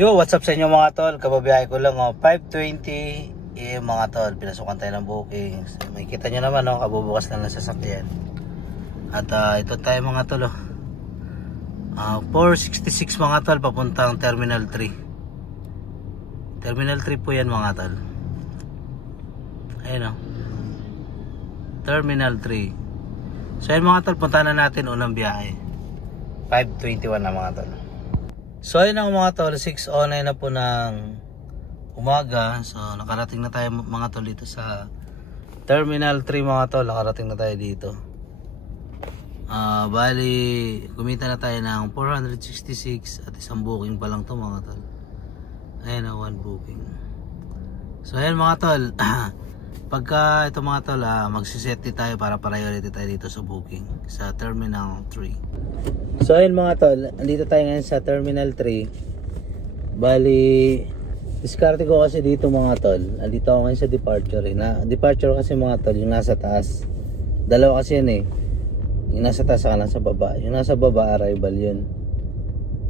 Yo, what's up sa inyo mga tol? Kababiyahe ko lang 5:20 AM mga tol. Pinasukan tayo ng booking. So, may kita nyo naman kabubukas lang ng sasakyan. At ito tayo mga tol 466 mga tol, papuntang Terminal 3. Terminal 3 po yan mga tol. Ayun Terminal 3. So ayun mga tol, punta na natin unang biyahe. 5:21 na mga tol. So ayun mga tol, 6:09 na po ng umaga. So nakarating na tayo mga tol dito sa Terminal 3 mga tol. Nakarating na tayo dito. Bali kumita na tayo ng 466 at isang booking pa lang to mga tol. Ayun one booking. So ayun mga tol, pagka ito mga tol magsiset tayo para priority tayo dito sa booking sa Terminal 3. So ayun mga tol, andito tayo ngayon sa Terminal 3. Bali diskarte ko kasi dito mga tol. Andito ako ngayon sa departure departure kasi mga tol, yung nasa taas. Dalawa kasi yan yung nasa taas saka nasa baba. Yung nasa baba arrival yun.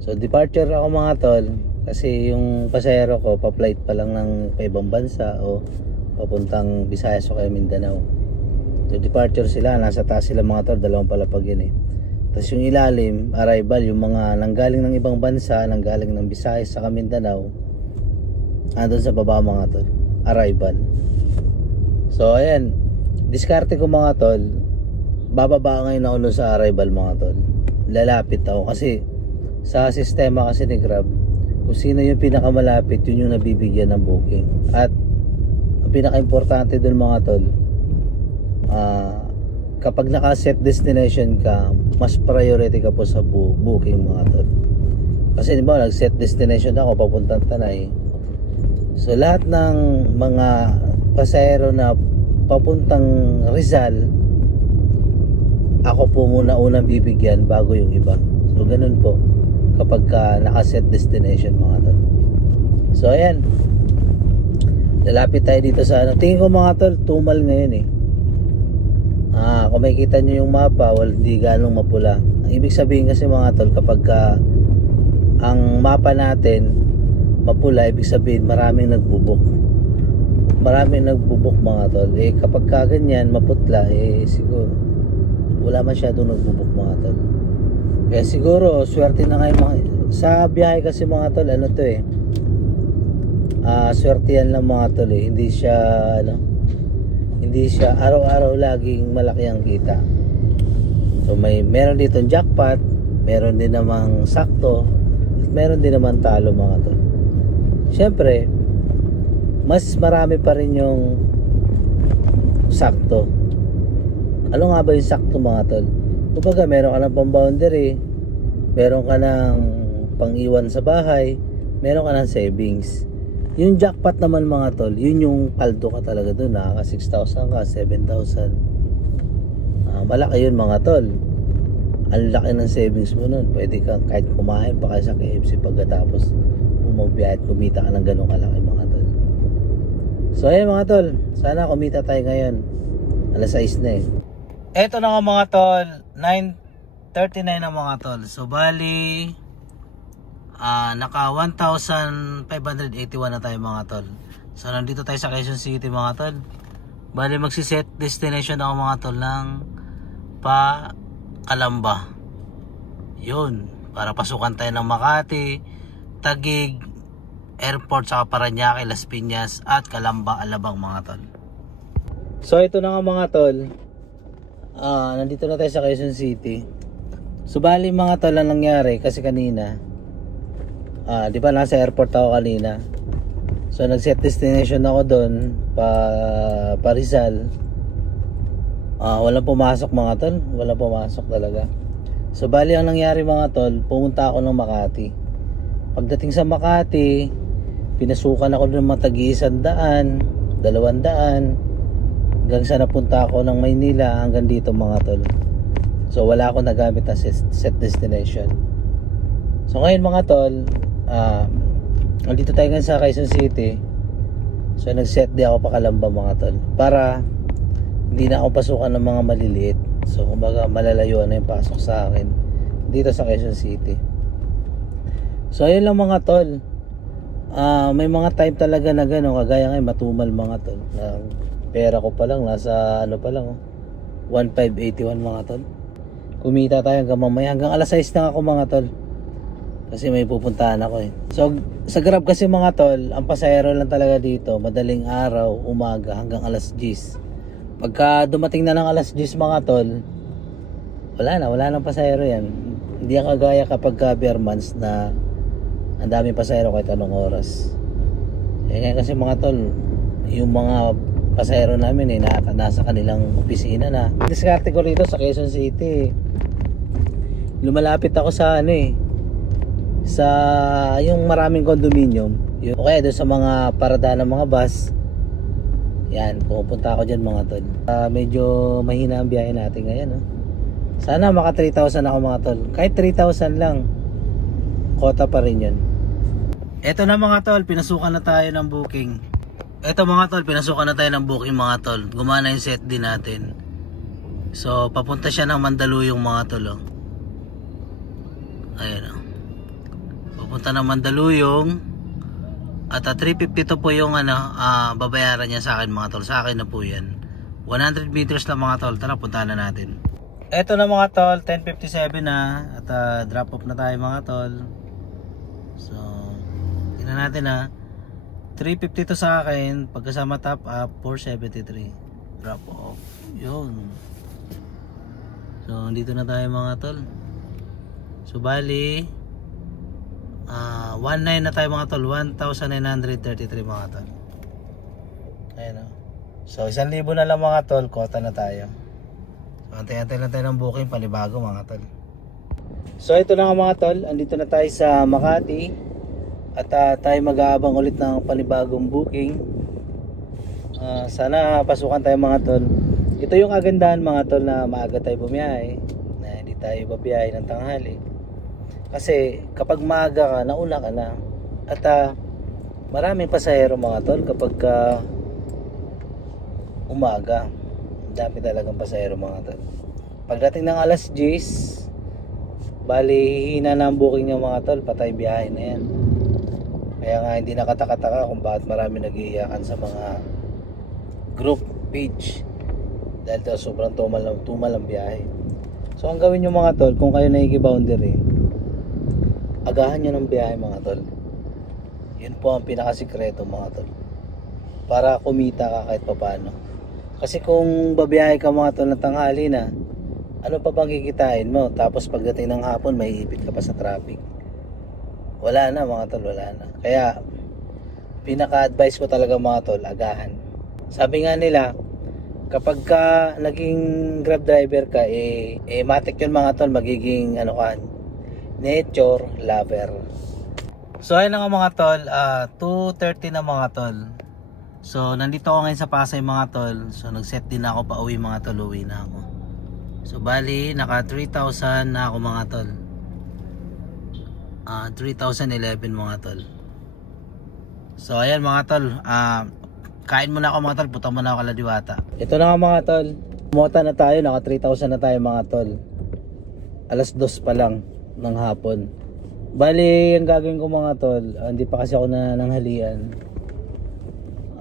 So departure ako mga tol, kasi yung pasahero ko pa-flight pa lang ng ibang bansa o papuntang Visayas o kaya Mindanao. So departure sila, nasa taas sila mga tol, dalawang palapag yun Tapos yung ilalim, arrival, yung mga nanggaling ng ibang bansa, nanggaling ng Visayas sa Mindanao, andun sa baba mga tol, arrival. So ayan, diskarte ko mga tol, bababa ngayon ako sa arrival mga tol. Lalapit ako kasi sa sistema kasi ni Grab, kung sino yung pinakamalapit, yun yung nabibigyan ng booking. At ang pinaka-importante dun mga tol, kapag naka-set destination ka, mas priority ka po sa booking mga tol. Kasi di ba nag-set destination ako papuntang Tanay. So lahat ng mga pasahero na papuntang Rizal, ako po muna unang bibigyan bago yung iba. So ganun po kapag naka-set destination mga tol. So ayan, lalapit tayo dito sa tingin ko mga tol, tumal ngayon kung makikita nyo yung mapa, hindi ganong mapula. Ang ibig sabihin kasi mga tol, kapag ang mapa natin mapula, ibig sabihin maraming nagbubok. Maraming nagbubok mga tol. Kapag ganyan maputla, siguro wala masyadong nagbubok mga tol. Kaya siguro swerte na ngayon sa biyahe kasi mga tol, swerte yan lang mga tol hindi siya hindi siya araw-araw laging malaki ang kita. So meron dito jackpot, meron din namang sakto, at meron din naman talo mga tol. Siyempre mas marami pa rin yung sakto. Ano nga ba yung sakto mga tol? Kumbaga meron ka ng pang-boundary, meron ka ng pang-iwan sa bahay, meron ka ng savings. Yung jackpot naman mga tol, yun yung paldo ka talaga doon, nakaka 6,000 ka, 7,000. Malaki yun mga tol. Ang laki ng savings mo nun. Pwede kang kahit kumain pa kayo sa KFC pagkatapos magbiyahe at kumita ka ng ganun kalaki mga tol. So ayun mga tol, sana kumita tayo ngayon. Alas 6 na Eto na nga mga tol, 9:39 na mga tol. So bali naka 1,581 na tayo mga tol. So nandito tayo sa Quezon City mga tol. Bali magsiset destination ako mga tol ng Calamba. Yun, para pasukan tayo ng Makati, Taguig Airport, saka Parañaque, Las Piñas at Calamba, Alabang mga tol. So ito na nga mga tol, nandito na tayo sa Quezon City. So bali mga tol, ang nangyari kasi kanina, di ba nasa airport ako kanina. So nag-set destination ako doon pa Rizal. Walang pumasok mga tol, walang pumasok talaga. So bali ang nangyari mga tol, pumunta ako ng Makati. Pagdating sa Makati, pinasukan ako ng mga tag-100, 200, hanggang sa napunta ako ng Maynila hanggang dito mga tol. So wala akong nagamit na set destination. So ngayon mga tol, dito tayo ngayon sa Quezon City. So nag-set di ako pa Calamba mga tol, para hindi na ako pasukan ng mga maliliit. So kumbaga malalayo na yung pasok sa akin dito sa Quezon City. So ayun lang mga tol, May mga time talaga na gano'n, kagaya ngayon matumal mga tol. Pera ko pa lang nasa ano pa lang 1581 mga tol. Kumita tayo hanggang mamaya, hanggang alas 6 lang ako mga tol. Kasi may pupuntahan ako eh. So sa Grab kasi mga tol, ang pasahero lang talaga dito madaling araw, umaga hanggang alas 10. Pagka dumating na ng alas 10 mga tol, wala nang pasahero yan. Hindi ang kagaya kapag bare months na ang daming pasahero kahit anong oras. Ngayon kasi mga tol, yung mga pasahero namin nasa kanilang opisina na. Diskarte ko rito sa Quezon City. Lumalapit ako sa sa yung maraming condominium. Okay, doon sa mga parada ng mga bus. Yan, pupunta ako dyan mga tol. Medyo mahina ang biyahe natin ngayon. Sana maka 3,000 ako mga tol. Kahit 3,000 lang, kota pa rin yun. Eto na mga tol, pinasukan na tayo ng booking. Eto mga tol, pinasukan na tayo ng booking mga tol. Gumana yung set din natin. So papunta siya ng Mandaluyong mga tol. Ayan papunta ng Mandaluyong. At 352 po yung babayaran niya sa akin mga tol. Sa akin na po yan. 100 meters lang mga tol. Tara, puntahan na natin. Eto na mga tol, 10:57 na. At drop off na tayo mga tol. So tingnan natin 352 sa akin. Pagkasama top up 473. Drop off. Yun. So dito na tayo mga tol. So bali 19 na tayo mga tol. 1,933 mga tol. Ayan So 1,000 na lang mga tol. Kota na tayo. So antay-antay lang tayo ng booking panibago mga tol. So ito na nga mga tol. Andito na tayo sa Makati. At tayo mag-aabang ulit ng panibagong booking. Sana pasukan tayo mga tol. Ito yung kagandahan mga tol na maaga tayo bumiyahe. Na hindi tayo babiyahe ng tanghali. Kasi kapag maaga ka, nauna ka na. At maraming pasahero mga tol kapag umaga. Dami talagang pasahero mga tol. Pagdating ng alas 10, bali hihina na ang booking niya mga tol. Patay biyahe na yan. Kaya nga hindi nakataka-taka kung bakit marami nag-iiyakan sa mga group page. Dahil sobrang tumal ang biyahe. So ang gawin nyo mga tol, kung kayo naiki-boundary, agahan nyo ng biyahe mga tol. Yun po ang pinakasikreto mga tol. Para kumita ka kahit papaano. Kasi kung babiyahe ka mga tol ng tanghali na, ano pa bang kikitain mo? Tapos pagdating ng hapon, may ipit ka pa sa traffic. Wala na mga tol, wala na. Kaya pinaka-advise ko talaga mga tol, agahan. Sabi nga nila, kapag ka naging Grab driver ka, matik yun mga tol, magiging nature lover. So ayun na nga mga tol, 2:30 na mga tol. So nandito ako ngayon sa Pasay mga tol. So nag-set din ako pa uwi mga tol, uwi na ako. So bali naka 3,000 na ako mga tol. 3,011 mga tol. So ayan mga tol, kain muna ako mga tol, puta muna ako kala Diwata. Ito na nga mga tol, mota na tayo, naka 3,000 na tayo mga tol. Alas 2 pa lang ng hapon. Bali ang gagawin ko mga tol, hindi pa kasi ako nananghalian.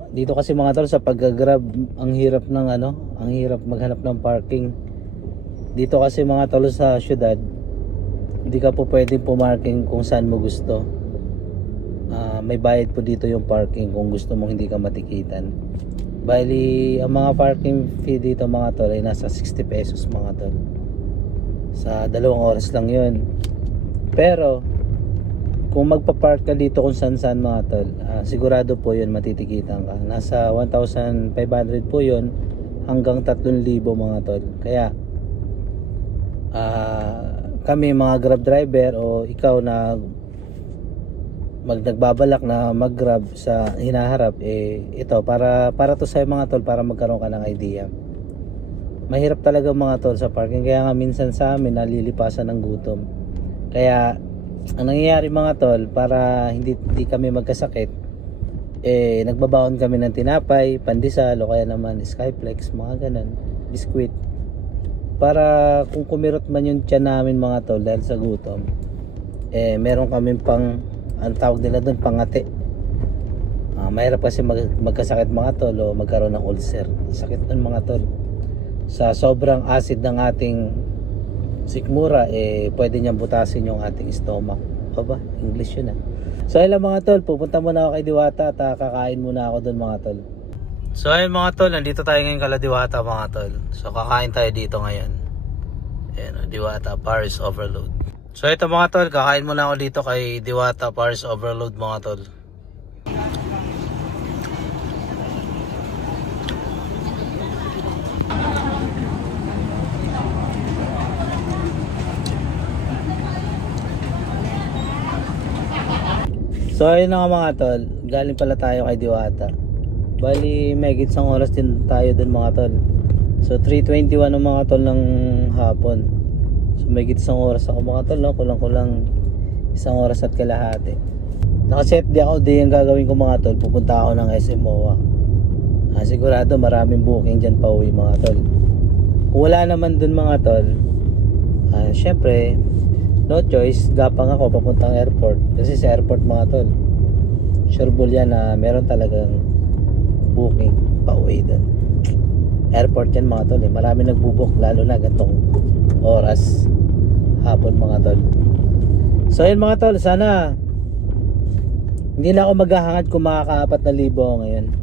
Dito kasi mga tol sa pag-grab, ang hirap ng ang hirap maghanap ng parking. Dito kasi mga tol sa syudad, hindi ka po pwedeng pumarking kung saan mo gusto. May bayad po dito yung parking kung gusto mong hindi ka matikitan. Bali ang mga parking fee dito mga tol ay nasa 60 pesos mga tol. Sa 2 oras lang yun. Pero kung magpa-park ka dito kung saan mga tol, sigurado po yun matitikitan ka. Nasa 1,500 po yun hanggang 3,000 mga tol. Kaya kami mga Grab driver o ikaw na nagbabalak na mag-grab sa hinaharap, ito para to sa mga tol, para magkaroon ka ng idea. Mahirap talaga mga tol sa parking, kaya nga minsan sa amin nalilipasan ng gutom. Kaya ang nangyayari mga tol, para hindi kami magkasakit, nagbabaon kami ng tinapay, pandesal o kaya naman Skyflex, mga ganun, biskwit, para kung kumirot man yung tiyan namin mga tol dahil sa gutom, meron kami pang, ang tawag nila doon, pangati. Mahirap kasi magkasakit mga tol o magkaroon ng ulcer. Sakit nun mga tol. Sa sobrang acid ng ating sikmura, pwede niyang butasin yung ating stomach. Aba, English yun So ayun mga tol, pupunta muna ako kay Diwata at kakain muna ako dun mga tol. So ayun mga tol, nandito tayo ngayon kala Diwata mga tol. So kakain tayo dito ngayon. Ayan, Diwata Paris Overload. So ito mga tol, kakain muna ako dito kay Diwata Paris Overload mga tol. So ayun na nga mga tol, galing pala tayo kay Diwata. Bali may isang oras din tayo dun mga tol. So 3:21 ng mga tol ng hapon. So may isang oras ako mga tol, no? Kulang-kulang isang oras at kalahati. Nakaset di ako yung gagawin ko mga tol. Pupunta ako ng SM MOA. Sigurado maraming booking dyan pa uwi mga tol. Kung wala naman dun mga tol, syempre no choice, gapang ako papuntang airport. Kasi sa airport mga tol, sureball yan na meron talagang booking pa uwi dun. Airport yan mga tol, marami nagbubook lalo na gantong oras hapon mga tol. So yun mga tol, sana hindi na ako maghahangad kung makaka-4,000 ako ngayon.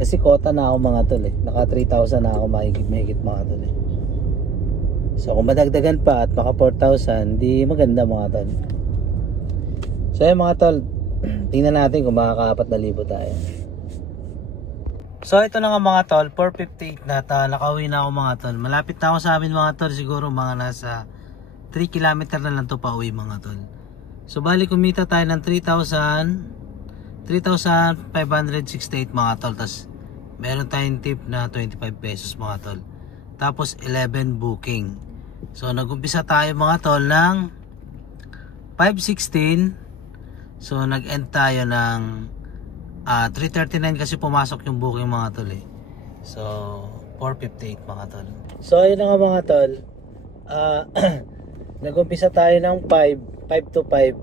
Kasi kota na ako mga tol naka 3,000 na ako mahigit mga tol So kung madagdagan pa at maka 4,000, di maganda mga tol. So yun mga tol, tingnan natin kung makaka-4,000 tayo. So ito na nga mga tol, 4:58 na nakauwi na ako mga tol. Malapit na ako sa amin mga tol, siguro mga nasa 3 km na lang to pa uwi mga tol. So bali kumita tayo ng 3,568 mga tol. Tapos meron tayong tip na 25 pesos mga tol. Tapos 11 booking. So nagumpisa tayo mga tol ng 5:16. So nag-end tayo ng 3:39 kasi pumasok yung booking mga tol So 4:58 mga tol. So ayun na nga mga tol, nagumpisa tayo ng 5 to 5.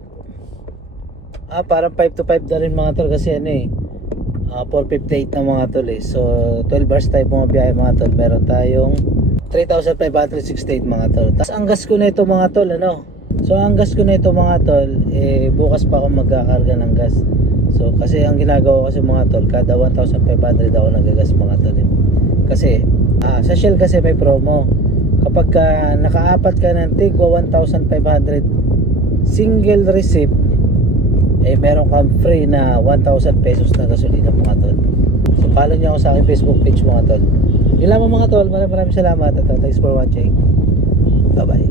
Parang 5 to 5 na rin mga tol kasi 4:58 na mga tol So 12 hours tayo bumabiyahe mga tol. Meron tayong 3,568 mga tol. Tapos ang gas ko na ito mga tol So ang gas ko na ito mga tol, bukas pa ako magkakarga ng gas. So kasi ang ginagawa ko kasi mga tol, kada 1,500 ako nagagas mga tol Kasi sa Shell kasi may promo. Kapag nakaapat ka ng tigwa 1,500 single receipt, meron kang free na 1,000 pesos na gasolina mga tol. So follow niyo ako sa aking Facebook page mga tol. Yun lamang mga tol, maraming salamat at thanks for watching. Bye bye.